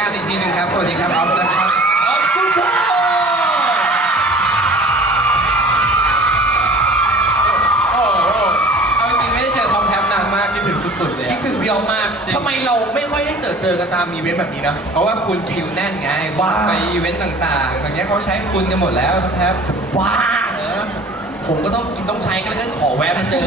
การอีกทีหนึ่งครับ สวัสดีครับออฟนะครับขอบคุณครับโอ้โหเอาจริงๆไม่ได้เจอทอมแทมนานมากคิดถึงสุดๆเลยคิดอะ ถึงพี่ออฟมากทำไมเราไม่ค่อยได้เจอเจอกันตามอีเวนต์แบบนี้นะ เพราะว่าคุณคิวแน่นไงว้าว ไปอีเวนต์ต่างๆอย่างเงี้ยเขาใช้คุณกันหมดแล้วแทบว้าเหรอ ผมก็ต้องกินต้องใช้กันแล้วก็ขอแวะมาเจอ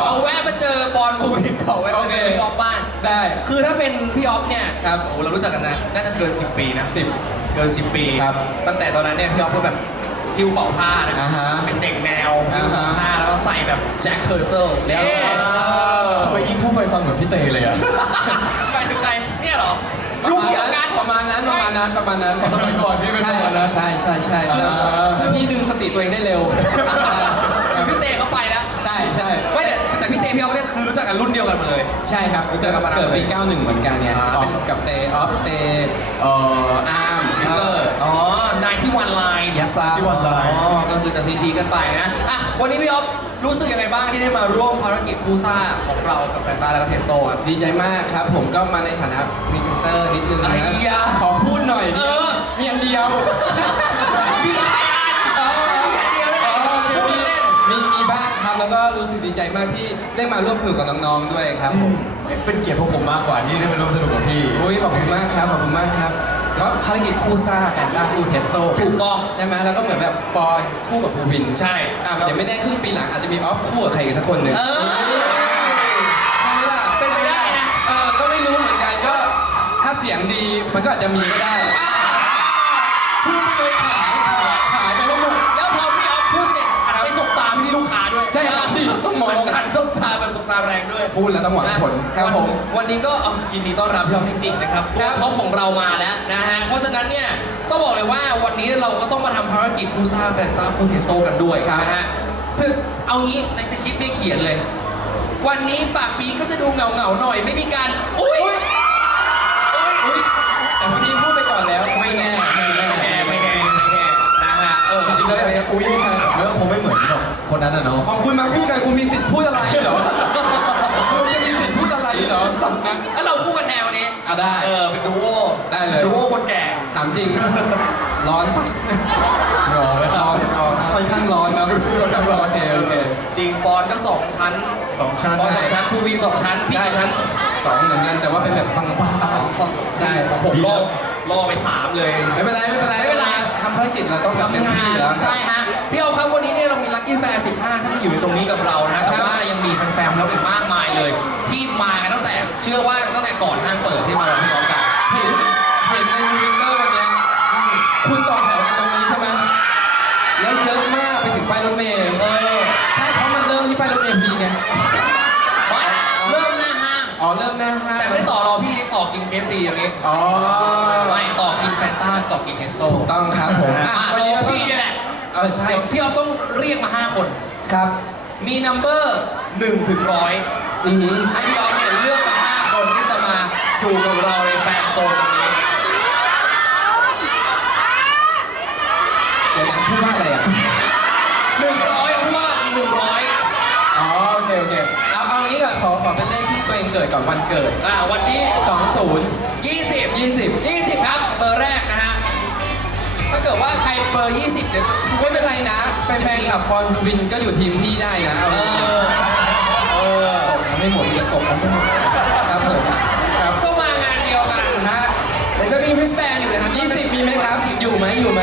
ขอแวะมาเจอบอลภูวินขอแวะมาเจอพี่ออฟบ้าน ได้ คือถ้าเป็นพี่ออฟเนี่ยครับโอ้เรารู้จักกันนะน่าจะเกิน 10 ปีนะสิบ เกิน 10 ปี ครับตั้งแต่ตอนนั้นเนี่ยพี่ออฟก็แบบฮิวเป่าผ้านะอ่าฮะเป็นเด็กแนวฮิวอ่าฮะเป่าผ้าแล้วก็ใส่แบบแจ็คเพอร์เซลแล้ว ทำไมยิ่งพูดไปฟังเหมือนพี่เตเลยอะ เหรอรุ่นเดียวกันประมาณนั้นประมาณนั้นประมาณนั้นสมัยก่อนพี่เป็นใช่ประมาณนั้นใช่ใช่ใช่คืออ่าคือพี่ดึงสติตัวเองได้เร็วคือพี่เตเขาไปแล้วใช่ใช่ไม่แต่แต่พี่เตพี่ออฟเนี่ยคือรู้จักกันรุ่นเดียวกันมาเลย ใช่ครับเจอกันมานานเกิดปี 91 เหมือนกันเนี่ยอ่าออฟกับเตออฟเตเอ่ออาร์ มวิกเตอร์อ๋อนายที่วันไลน์ยัสซาที่วันไลอ๋อ ก็คือจะซีซีกันไปนะ อะ วันนี้พี่ออฟรู้สึกยังไงบ้างที่ได้มาร่วมภารกิจคูซ่าของเรากับแฟนตาแล้วก็เทสโซอะ ดีใจมากครับ ผมก็มาในฐานะพรีเซนเตอร์นิดนึงไอ้นะยาขอพูดหน่อยเออ มีอันเดียวมีอะไรอะมีอันเดียวได้ไงอ๋อโอเคพูดมีเล่น มีมีบ้างครับแล้วก็รู้สึกดีใจมากที่ได้มาร่วมสนุกกับน้องๆด้วยครับผมเป็นเกียรติพวกผมมากกว่าที่ได้มาร่วมสนุกกับพี่ อุ้ยขอบคุณมากครับขอบคุณมากครับ ก็ภารกิจคู่ซ่าแอนต้าคู่เทสโตถูกต้อง ใช่ไหมแล้วก็เหมือนแบบปอนคู่กับภูวินใช่อะเดี๋ยวไม่แน่ครึ่งปีหลังอาจจะมีออฟคู่กับใครอีกสักคนหนึ่งเออใช่ไหมล่ะเป็นไปได้นะ เออก็ไม่รู้เหมือนกันก็ ถ้าเสียงดีมันก็อาจจะมีก็ได้พูดไปเลยขายขายขายไปให้หมดแล้วพอพี่ออฟพูดเสร็จหันไปสบตาพี่ลูกค้าด้วยใช่ครับพี่ต้องมองหันสบต พูดแล้วต้องหวังผลครับผม วันนี้ก็เอายินดีต้อนรับพี่ออฟจริงๆนะครับตัควรับท็อปของเรามาแล้วนะฮะ เพราะฉะนั้นเนี่ยต้องบอกเลยว่าวันนี้เราก็ต้องมาทำภารกิจคูซ่าแฟนตาคูเทสโตกันด้วยครับนะฮะคือเอางี้ในสคริปต์ไม่เขียนเลย วันนี้ปากปีก็จะดูเหงาๆหน่อยไม่มีการ อุ้ยอุ๊ยแต่เมื่อกี้พูดไปก่อนแล้วไม่แน่ไม่แน่ไม่แน่ไม่แน่ไม่แน่นะฮะเออจริงๆแล้วอยากจะอุ้ยให้ใครมันก็คงไม่เหมือนกับคนนั้นอะเนาะของคุณมาพูดกันคุณมีสิทธิ์พูดอะไรเหรอ เหรอแล้วเราคู่กันแทนวันนี้อะได้ เออเป็นดูโอได้เลย ดูโอคนแก่ ถามจริง ร้อนปะรอไหมครัร้บอนอ๋อค่อนข้างร้อนนะค่อนข้างร้อนโอเคโอเคจริงปอนก็สองชั้นสองชั้นปอนสองชั้นภูวินสองชั้นพี่กี่ชั้นสองเหมือนกันแต่ว่าเป็นแบบบางๆได้ของผมล่อล่อไปสามเลย ไม่เป็นไรไม่เป็นไรไม่เป็นไรทำภารกิจเราต้องแบบเต็มทำงาที่นแล้วใช่ฮะพี่เอาครับวันนี้เนี่ยเรามีลัคกี้แฟร์15ท่านที่อยู่ในตรงนี้กับเรานะแต่ครับว่ายังมีแฟนๆเราอีกมากมายเลยที่ มากันตั้งแต่ เชื่อว่าตั้งแต่ก่อนห้างเปิดที่มารอพี่น้องกันเห็นเห็นในวินเตอร์วันเนี้ยคุณต่อแถวกันตรงนี้ใช่ไหมแล้วเยอะมากไปถึงป้ายรถเมล์เออใช่เพราะมันเริ่มที่ป้ายรถเมล์พอดีไงไม่เริ่มหน้าห้างอ๋อเริ่มหน้าห้างแต่ไม่ได้ต่อรอพี่นี่ต่อกินเคฟซีอย่างนี้อ๋อไม่ต่อกินแฟนต้าต่อกินเทสโต้ถูกต้องครับผมอะอะรวันนี้อเราพี่นี่แหละเออใช่เดี๋ยวพี่เอาต้องเรียกมาห้าคนครับ มีนัมเบอร์หนึ่งถึงร้อย อือหือให้พี่ออฟเนี่ยเลือกมาห้าคนที่จะมาอยู่กับเราในแฟนโซนตรงนี้ เดี๋ยวนะพูดว่าอะไรอะ หนึ่งร้อยเอาเป็นว่าหนึ่งร้อยอ๋อโอเคโอเคเอาเอางี้ก่อนขอขอเป็นเลขที่ตัวเองเกิดก่อนวันเกิด อ่าวันที่20 ยี่สิบ20 ยี่สิบครับ เบอร์แรกนะฮะ ถ้าเกิดว่าใครเบอร์ยี่สิบเดี๋ยวจะไม่เป็นไรนะ เป็นแฟนคลับพรบูวินก็อยู่ทีมพี่ได้นะเอาเอจริงอเออๆตกยัง ไม่หมดจะตกยังไม่หมดครับผมครับก็มางานเดียวกันฮะเดี๋ยวจะมีริสแบนอยู่นะฮะ20มีไหมครับอยู่ไหมอยู่ไหม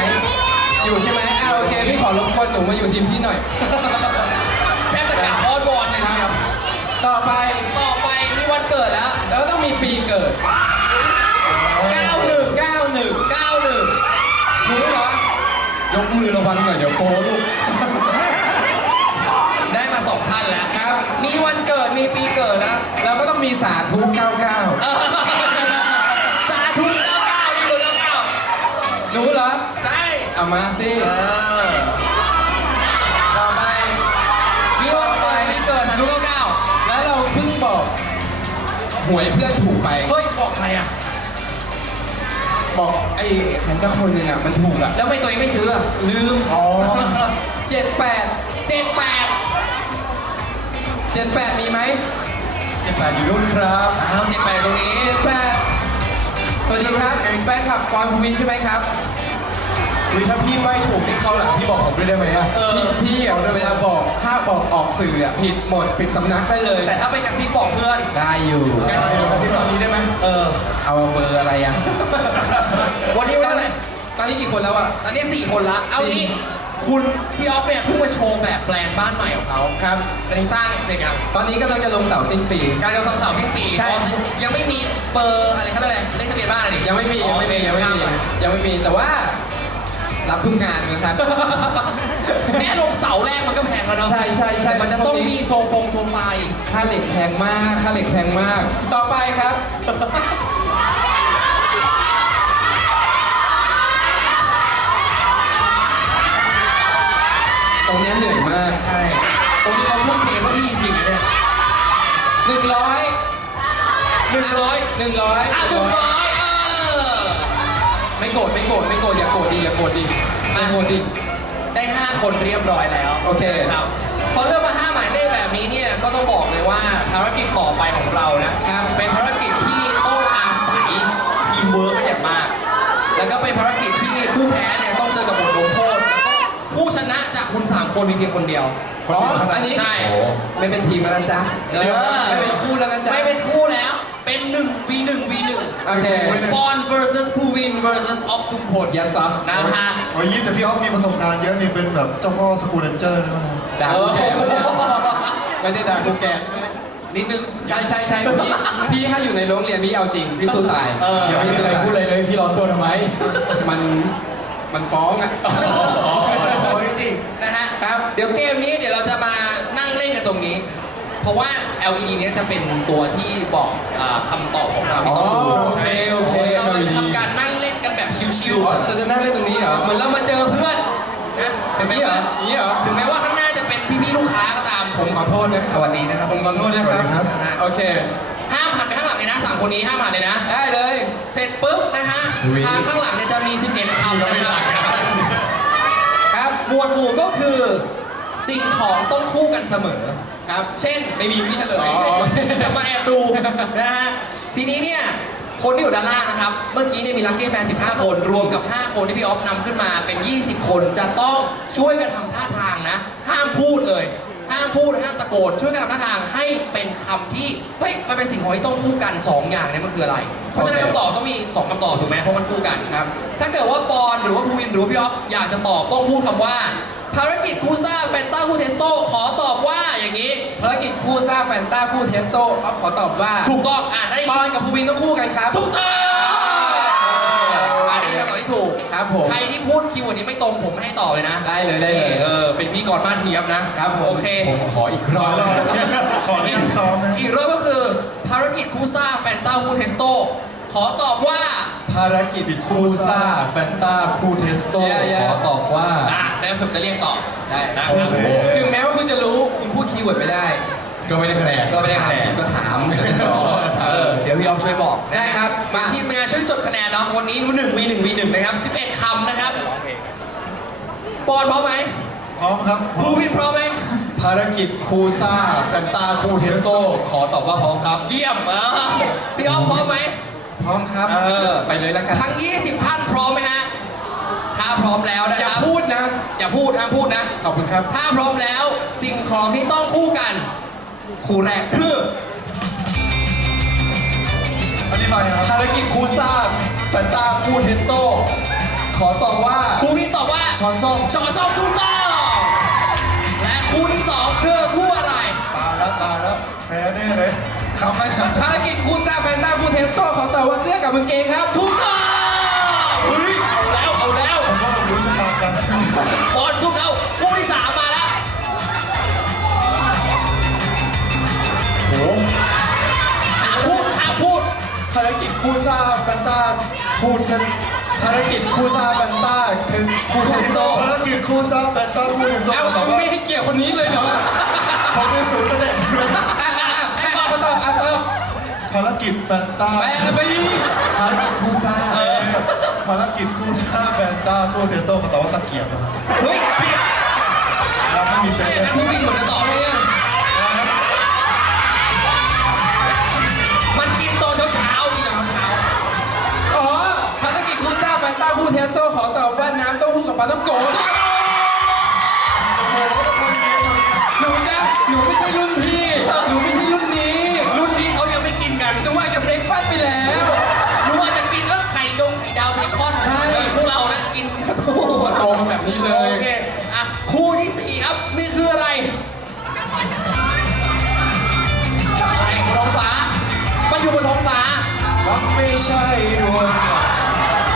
อยู่ใช่ไหมอ่าโอเคพี่ขอรบกวนหนูมาอยู่ทีมพี่หน่อยแทบจะกลับออนบอลเลยทีเดียวต่อไปต่อไปนี่วันเกิดแล้ว แล้วต้องมีปีเกิด 91 91 91รู้เหรอยกมือระวังหน่อยเดี๋ยวโป๊ลูก แล้วก็ต้องมีสาธุ99เออสาธุ99นี่เบอร์99หนูเหรอได้เอามาสิ เออต่อไปมีวันเกิดมีเกิดสาธุ99แล้วเราเพิ่งบอก หวยเพื่อนถูกไป เฮ้ยบอกใครอะ บอกไอ้ใครสักคนหนึ่งอะ มันถูกอะ แล้วไม่ตัวเองไม่ซื้ออะลืมอ๋อ เจ็ดแปดเจ็ดแปดเจ็ดแปดมีไหม เจ็บแปดอยู่นู่นครับอ้าวเจ็ดแปดตรงนี้เจ็ดแปดสวัสดีครับแฟนคลับปอนภูวินใช่ไหมครับวิถ้าพี่ไม่ถูกนี่เข้าหลังพี่บอกผมด้วยได้ไหมอะเออพี่พี่อะเวลาบอกถ้าบอกออกสื่ออะผิดหมดปิดสำนักได้เลย แต่ถ้าไปกระซิบบอกเพื่อนได้อยู่งั้นเดี๋ยวกระซิบตอนนี้ได้ไหมเออ เอาเบอร์อะไรยังวันนี้วันอะไรตอนนี้กี่คนแล้วอะตอนนี้สี่คนละ เอางี้ คุณพี่ออฟเนี่ยเพิ่งมาโชว์แบบแปลนบ้านใหม่ของเขาครับตอนนี้สร้างเด็กยังตอนนี้กำลังจะลงเสาสิ้นปี การจะเสาๆสิ้นปีใช่อ๋อยังไม่มีเบอร์อะไรเขาเรียกอะไรเลขทะเบียนบ้านอะไรดิยังไม่มียังไม่มียังไม่มียังไม่มีแต่ว่า รับทุกงานนะครับ แค่ลงเสาแรกมันก็แพงแล้วเนาะใช่ใช่ใช่แต่มันจะต้องมีโซฟงโซฟาอีกค่าเหล็กแพงมาก ค่าเหล็กแพงมาก ต่อไปครับ รงเนี้ยเหนื่อยมากใช่ ตรงนี้เขาทุ่มเทเพื่อพี่จริงๆนะเนี่ยหนึ่งร้อยหนึ่งร้อยหนึ่งร้อยอะหนึ่งร้อยเออ ไม่โกรธไม่โกรธไม่โกรธอย่าโกรธดิอย่าโกรธดิไม่โกรธดิได้ 5 คนเรียบร้อยแล้วโอเค ครับพอเลือกมา5หมายเลขแบบนี้เนี่ยก็ต้องบอกเลยว่าภารกิจต่อไปของเรานะครับ เป็นภารกิจที่ต้องอาศัยทีมเวิร์กเป็นอย่างมาก แล้วก็เป็นภารกิจที่ผู้แพ้ ชนะจากคุณ3คนมีเพียงคนเดียวอ๋ออันนี้ ใช่โอ้ ไม่เป็นทีมแล้วนะจ๊ะเออไม่เป็นคู่แล้วนะจ๊ะ ไม่เป็นคู่แล้ว เป็น1 v 1 v 1โอเค บอล versus ผู้วิน versus ออฟจุมพลยัสซับนะฮะ โอ้ยแต่พี่ออฟมีประสบการณ์เยอะนี่เป็นแบบเจ้าพ่อสกูเลนเจอร์นะด่าเอกูอแกปะเนี่ยไม่ได้ด่ากูแกนิดนึง ใช่ใช่ใช่พี่พี่ถ้าอยู่ในโรงเรียนพี่เอาจริงพี่สู้ตายเออเดี๋ยวไม่พี่มีสู้ใครตายพูดอะไรเลยพี่ร้อนตัวทำไม มันมันฟ้องอะ โอ้ยจริงๆนะฮะ ครับ เดี๋ยวเกมนี้เดี๋ยวเราจะมานั่งเล่นกันตรงนี้ เพราะว่า LED เนี้ยจะเป็นตัวที่บอกอาคำตอบของเราที่ต้องดูอ๋อโอเคโอเคเราจะทำการนั่งเล่นกันแบบชิวเราจะนั่งเล่นตรงนี้เหรอๆเหมือนเรามาเจอเพื่อนนะแบบนี้เหรออย่างนี้เหรอถึงแม้ว่าข้างหน้าจะเป็นพี่ๆลูกค้าก็ตามผมขอโทษนะคสรับวัสดีนะครับ ผมขอโทษนะครับสวัสดีครับโอเค ห้ามหันไปข้างหลังเลยนะสามคนนี้ห้ามหันเลยนะ ได้เลย เสร็จปุ๊บนะฮะ อุ๊ย ทางข้างหลังเนี่ยจะมี 11คำนะครับครับหม วดหมู่ก็คือ สิ่งของต้องคู่กันเสมอ ครับ เช่นไม่มีไม่เฉลยอ๋อ จะมาแอบดูนะฮะทีนี้เนี่ยคนที่อยู่ด้านล่างนะครับ เมื่อกี้เนี่ยมีลัคกี้แฟน15 คนรวมกับ 5 คนที่พี่ออฟนำขึ้นมาเป็น 20 คนจะต้องช่วยกันทำท่าทางนะ ห้ามพูดเลย ห้ามพูดห้ามตะโกนช่วยกันทำท่าทางให้เป็นคำที่เฮ้ยมันเป็นสิ่งของที่ต้องคู่กัน2อย่างเนี่ยมันคืออะไร เพราะฉะนั้นโอเคคำตอบต้องมี2คำตอบถูกไหมเพราะมันคู่กันครับ ถ้าเกิดว่าปอนหรือว่าภูวินหรือว่าพี่ออฟอยากจะตอบต้องพูดคำว่า ภารกิจคูซ่าแฟนต้าคูเทสโตขอตอบว่าอย่างนี้ ภารกิจคู่ซ่าแฟนต้าคู่เทสโตออฟขอตอบว่าถูกต้องอ่านได้ปอนกับภูวินต้องคู่กันครับ ถูกต้อง ครับผม ใครที่พูดคีย์เวิร์ดนี้ไม่ตรงผมไม่ให้ตอบเลยนะได้เลยได้เลยเออเป็นพธี่กรบ้านเทียบนะครับผม โอเค ผมขออีกรขออบรอขอเรียนซ้อมนะอีกรอบก็คือภารกิจคูซ่าแฟนต้าคูเทสโตขอตอบว่า ภารกิจคูซ่าแฟนตาคูเทสโต Yeah, yeah. ขอตอบว่า อะแล้วผมจะเรียกตอบใช่นะโอเค ถึงแม้ว่าคุณจะรู้คุณพูดคีย์เวิร์ดไม่ได้ ก็ไม่ได้คะแนนก็ไม่ได้คะแนน ก็ถามเออเดี๋ยวพี่ออฟช่วยบอกนะได้ครับมา ทีมงานช่วยจดคะแนนเนาะวันนี้หนึ่งมีหนึ่งมีหนึ่งนะครับ11คำนะครับปอนพร้อมไหมพร้อมครับพร้ภูอมวินพร้อมไหมภารกิจคูซ่าแฟนตาคูเทสโตขอตอบว่าพร้อมครับ เยี่ยมเออพี่ออฟพร้อมไหม พร้อมครับ เออ ไปเลยแล้วกันทั้ง 20 ท่านพร้อมไหมฮะ ถ้าพร้อมแล้วนะอย่าครับพูดนะ อย่าพูดห้ามพูดนะ ขอบคุณครับ ถ้าพร้อมแล้วสิ่งของที่ต้องคู่กัน คู่แรกคืออธิบายครับภารกิจคูซ่าแฟนตาคูเทสโต ขอตอบว่าคู่พี่ตอบว่าช้อนส้มช้อนส้อมถูกต้อง และคู่ที่สองคือคู่อะไร ตายแล้วตายแล้วแพ้แน่เลยคำไม่ทันภารกิจคู่ซ่าแฟนต้าคู่เทสโตขอตอบว่าเสื้อกับกางเกงครับถูกต้องเฮ้ยเอาแล้วเอาแล้วผมว่าผมรู้ชะตากรรม บอลสู้เคูเทสภารกิจคูซ่าแฟนตาคูเทสโตภารกิจคู่ซ่าแฟนต้าคู่ที่สองเอ้าแต่มึงว่าไม่ให้เกียรติคนนี้เลยเหรอผมเป็นศูนย์แสดงอะอะอะให้ปอนเขาตอบอะเติมภารกิจแฟนต้าไปอะไปดิภารกิจคู่ซ่าภารกิจคู่ซ่าแฟนต้าคู่เทสโต้เขาตอบว่าตะเกียบนะครับเฮ้ยเปลี่ยนเราไม่มีเซถ้าฟอย่างนั้นผู้วิ่งเหมือนจะตอบไหมเนี่ย ต้าคู่เทสโซขอตอบว่าน้ำเต้าหู้กับปลาต้องโกะหนูนะหนูไม่ใช่รุ่นพี่ หนูไม่ใช่รุ่นนี้ รุ่นนี้เขายังไม่กินกันหนูอาจะเบรกฟาสต์ไปแล้ว หนูอาจจะกินก็ไข่ดงไข่ดาวไข่คอนใช่ พวกเรานะกินกระทู้โตมาแบบนี้เลยโอเคอะคู่ที่สี่ครับนี่คืออะไรอะไรบนท้องฟ้ามันอยู่บนท้องฟ้าก็ไม่ใช่ดวง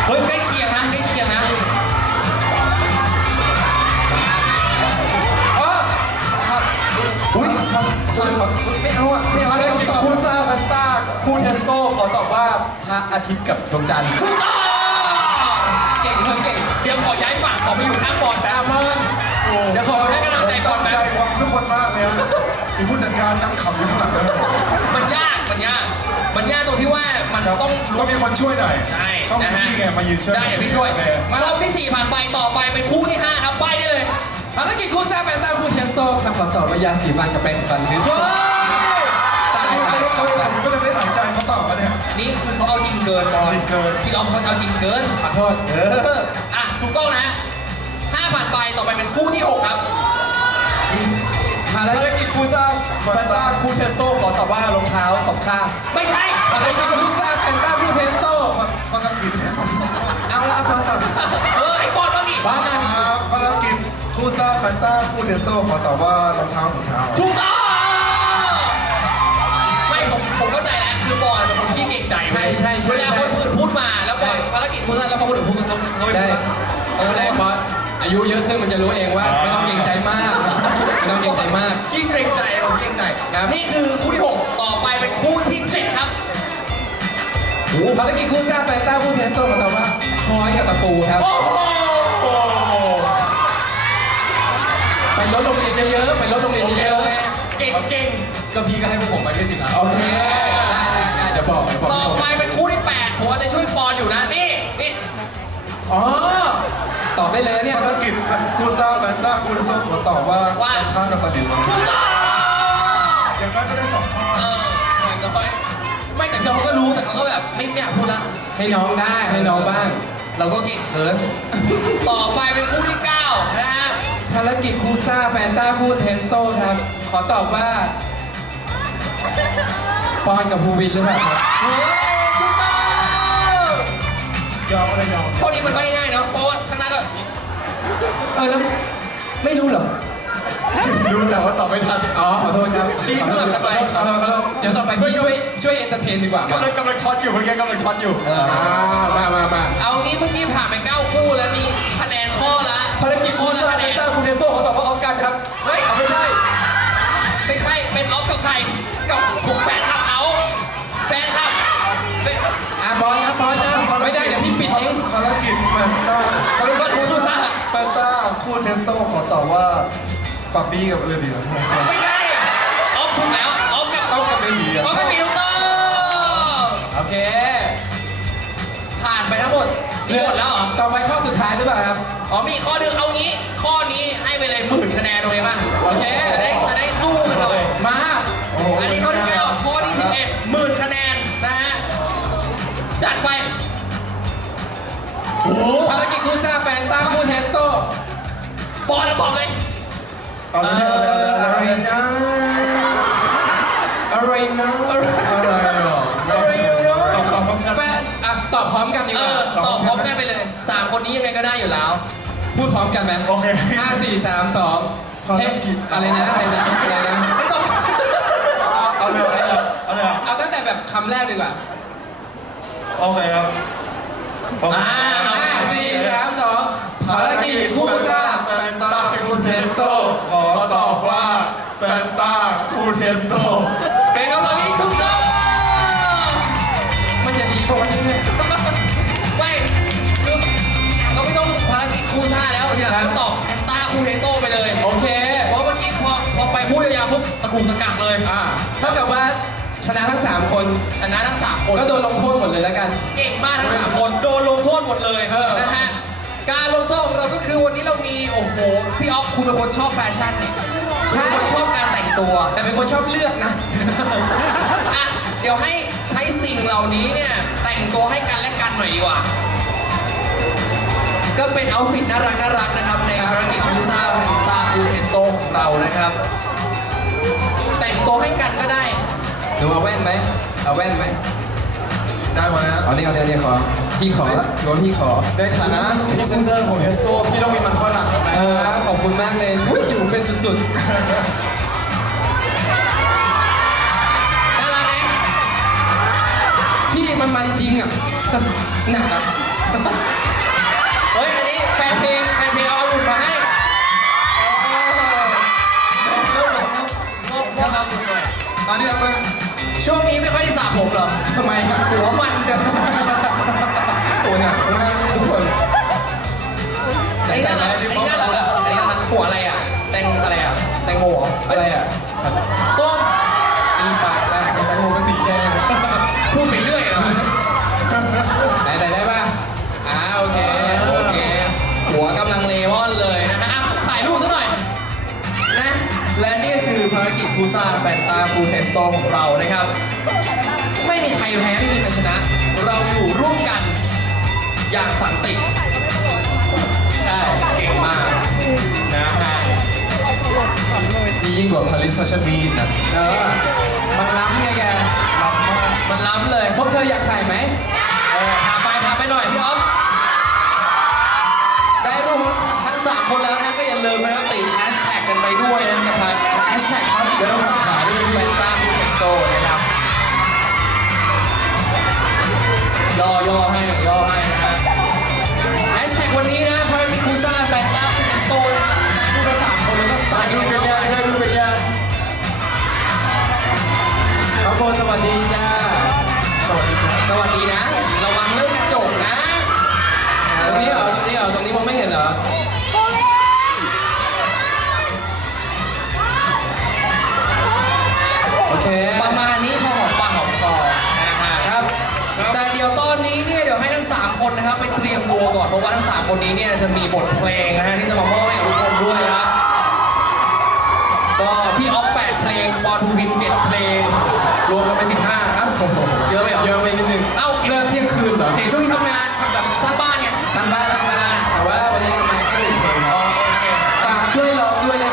เฮ้ยใกล้เคียงนะใกล้เคียงนะอ๋ออุ้ยขอขอขอไม่เอาอะไม่เอาภารไม่เอากิจตอบคู่ซ่าแฟนต้าคู่เทสโต้ขอตอบว่าพระอาทิตย์กับดวงจันทร์ถูกต้องเก่งเลยเก่งเดี๋ยวขอย้ายฝั่งขอไปอยู่ข้างบอลแป๊บมอนโอ้เดี๋ยวขอให้กำลังใจก่อนตั้งแป๊ใจบหวังทุกคนมากเลยอะมีผู้จัดการนั่งขำอยู่ข้างหลังเลยมันยากมันยาก มันยากตรงที่ว่ามันครับต้องต้องมีคนช่วยหน่อยใช่ต้องมีนะฮะพี่ไงมายืนช่วยได้เดี๋ยวพี่ช่วย โอเครอบที่สี่ผ่านไปต่อไปเป็นคู่ที่ห้าครับใบได้เลยภารกิจคู่แซ่บแฟนต้าคู่เทสโซครับขอตอบว่ายาสีฟันกับแปรงสีฟันหรือเฮ้ยตายอันนี้เขาผมก็จะไม่หายใจเขาตอบมาเนี่ย อันนี้คือเขาเอาจริงเกินบอลจริงเกิน พี่ออมเขาเอาจริงเกินขอโทษเอออะถูกต้องนะห้าผ่านไปต่อไปเป็นคู่ที่หกครับ ภารภารกิจกิจคู่ซ่าแฟนต้าคู่เทสโต้ขอตอบว่ารองเท้าสองข้างไม่ใช่ภารกิจคู่แซ่บแฟนต้าคู่เทสโซภารกิจเอาละเอาตอบเออไอ้บอลต้องอีกบ้ากันอ่าภารกิจคู่ซ่าแฟนต้าคู่เทสโต้ขอตอบว่ารองเท้าถุงเท้าถูกต้องไม่ผมผมเข้าใจแล้วคือบอลเป็นคนขี้เก่งใจเว้ยใช่ใช่ใช่เวลาคนอื่นพูดมาแล้วบอลภารกิจคุณท่านแล้วพอคนอื่นพูดกันต้องต้องไม่ได้พูดเออได้บอสอายุเยอะขึ้นมันจะรู้เองว่าไม่ต้องเกรงใจมากไม่ ต้องเกรงใจมาก ขี้เกรงใจผมขี้เกรงใจครับ นี่คือคู่ที่ 6 ต่อไปเป็นคู่ที่เจ็ดครับ โอ้ภารกิจคู่แซ่บแฟนต้าคู่เทสโซขอตอบว่าคอยกับตะปูครับ โอ้โหไปลดโรงเรียนเยอะๆไปลดโรงเรียนโอเคเยโออะเคเก่งเก่งก็พี่ก็ให้พวกผมไปด้วยสิครับๆโอเคได้ได้ได้จะบอกจะบอกต่อไปเป็นคู่ที่ 8 ผมว่าจะช่วยปอนอยู่นะ นี่นี่อ๋อ ตอบได้เลยเนี่ย ภารกิจคู่ซ่าแฟนต้าคู่เทสโต้ขอตอบว่า ข้างกับตะดิวถูกต้องอย่างนั้นก็ได้สองข้อเอออย่างน้อยไม่แต่เขาก็รู้แต่เขาก็แบบไม่ไม่อยากพูดละ ให้น้องได้ให้น้องบ้าง เราก็เก่งเกิน ต่อไปเป็นคู่ที่ 9 นะฮะ ภารกิจคู่ซ่าแฟนต้าคู่เทสโตครับ ขอตอบว่า ปอนกับภูวินหรือเปล่าครับเฮ้ยถูกต้องยอมก็ได้ยอม ข้อนี้มันไม่ง่ายเนาะ เพราะว่าข้างหน้าก็ เออแล้วไม่รู้เหรอ รู้แต่ว่าตอบไม่ทันอ๋อขอโทษครับชี้สลับกันไป ขอโทษขอโทษเดี๋ยวต่อไปพี่ช่วยช่วยเอนเตอร์เทนดีกว่ากำลังกำลังช็อตอยู่เมื่อกี้กำลังช็อตอยู่อ่ามามามาเอางี้เมื่อกี้ผ่านไป9คู่แล้วมีคะแนนข้อละภารกิจข้อคู่ละซ่าคะแฟแนนนต้าคู่เทสโต้ขอตอบว่าออฟกันครับเฮ้ยเอาไม่ใช่ ไม่ใช่เป็นออฟกับใครกับผมแฟนคลับเขาแฟนคลับเป็นอะบอลนะบอลนะไม่ได้เดี๋ยวพี่ปิดเองภารกิจแฟนต้าภารกิจคู่ซ่าแฟนต้า คู่เทสโต้ขอตอบว่าปับปี้กับเบบีครับไม่ใช่ออฟถูกแล้วออฟกับเอากับเบบีออะอฟกับมีลูกเตอร์โอเค ผ่านไปทั้งหมดนี่หมดแล้วเหรอต่อไปข้อสุดท้ายหรือเปล่าครับ อ๋อมีอีกข้อหนึ่งเอางี้ ข้อนี้ให้ไปเลยหมื่นคะแนนโอเคป่ะโอเค จะได้จะได้สู้กันหน่อย มาโอ้โหอันนี้ข้อที่เก้าข้อที่สิบเอ็ดหมื่นคะแนนนะฮะ จัดไป โอ้โหภารกิจคู่ซ่าแฟนต้าคู่เทสโต บอลตอบเลย เอาเลยเอาเลยเอาเลย อะไรนะอะไรนะอะไรหรอตอบตอบพร้อมกันแฟนอะตอบพร้อมกันดีเอกว่าอตอบพร้อมกันไปเลยสามคนนี้ยังไงก็ได้อยู่แล้ว พูดพร้อมกันไหมโอเคห้าสี่สามสองเฮ้ยกิจอะไรนะอะไรนะอะไรนะไม่ต้องเอาเอาเลยเอาเลยเอาตั้งแต่แบบคำแรกดีกว่าโอเคครับโอเคอ่า ห้าสี่สามสองภารกิจคู่ซ่า แฟนต้าคู่เทสโต้ขอตอบว่าแฟนต้าคู่เทสโต้เป็นคำตอบที่ถูกต้องมันจะดีกว่าวันนี้เนี่ยไม่คือเราไม่ต้องภารกิจคู่ชาแล้วทีหลังก็ตอบแพนต้าคู่เทโต้ไปเลยโอเค เพราะเมื่อกี้พอพอไปพูดยาวๆปุ๊บตะกุกตะกักเลยอ่าเท่ากับว่าชนะทั้งสามคน ชนะทั้งสามคนก็โดนลงโทษหมดเลยแล้วกัน เก่งมากทั้งสามคนโดนลงโทษหมดเลยเออนะฮะการลงโทษของ เราก็คือวันนี้เรามีโอ้โหพี่ออฟคุณเป็นคนชอบแฟชั่นเนี่ยใช่คุณเป็นคนชอบการแต่งตัว แต่เป็นคนชอบเลือกนะ อะเดี๋ยวให้ใช้สิ่งเหล่านี้เนี่ย แต่งตัวให้กันและกันหน่อยดีกว่า ก็เป็นเอาท์ฟิตน่ารักน่ารักนะครับ ในภารกิจคูซ่าแพนตาคูเทสโตของเรานะครับ แต่งตัวให้กันก็ได้ หนูเอาแว่นไหมเอาแว่นไหมได้มาแล้วเอาเนี่ยเอาเนี่ยเนี่ยขอ พี่ขอละโยนพี่ขอ ในฐานะพรีเซนเตอร์ของเฮสโตพี่ต้องมีมันฝรั่งกับไหมเออขอบคุณมากเลยอุ๊ยอยู่เป็นสุดน่ารักไหมๆ พี่มันมันจริงอะ หนักอะ เฮ้ย อันนี้แฟนเพลงแฟนเพลงเอาอาวุธมาให้แล้วแล้วครับงบงบอาวุธหน่อยอันนี้เอาไปช่วงนี้ไม่ค่อยได้สระผมเหรอ ทำไมอะหัวมันจะ โอ้หนักมากทุกคนไอ้น่ารักไอ้น่ารักอะไอ้น่ารักหัวอะไรอะแตงอะไรอะแตงโมเหรออะไรอะส้มตีปากแตกแตงโมก็สีแดงพูดไปเรื่อยเหรอไหนไหนได้ป่ะอ่าโอเคโอเคหัวกำลังเลมอนเลยนะฮะอะถ่ายรูปซะหน่อยนะและนี่คือภารกิจคูซ่าแฟนตาคูเทสโตของเรานะครับ ไม่มีใครแพ้ไม่มีใครชนะ เราอยู่ร่วมกัน อย่างสันติใช่เก่งมากนะฮะนี่ยิ่งกว่าพาริสแฟชั่นวีคนะเออมันล้ำไงแกล้ำมากมันล้ำเลยพวกเธออยากถ่ายไหมเออพาไปพาไปหน่อยพี่อ๊อฟได้รูปทั้งสามคนแล้วนะก็อย่าลืมนะครับติดแฮชแท็กกันไปด้วยนะกับแฮชแท็กภารกิจคูซ่าแฟนตาคูเทสโตนะครับย่อย่อให้ ข้าวโพดสวัสดีจ้า สวัสดีครับสวัสดีนะ ระวังเรื่องกระจกนะ ตรงนี้เหรอ ตรงนี้เหรอ ตรงนี้มองไม่เห็นเหรอ โอเค ประมาณนี้พอหอมปากหอมคอนะฮะครับแต่เดี๋ยวตอนนี้เนี่ยเดี๋ยวให้ทั้งสามคนนะครับไปเตรียมตัวก่อนเพราะว่าทั้งสามคนนี้เนี่ยจะมีบทเพลงนะฮะที่จะมามอบให้กับทุกคนด้วยนะก็พี่ออฟแปดเพลงปอทูวินเจ็ดเพลงรว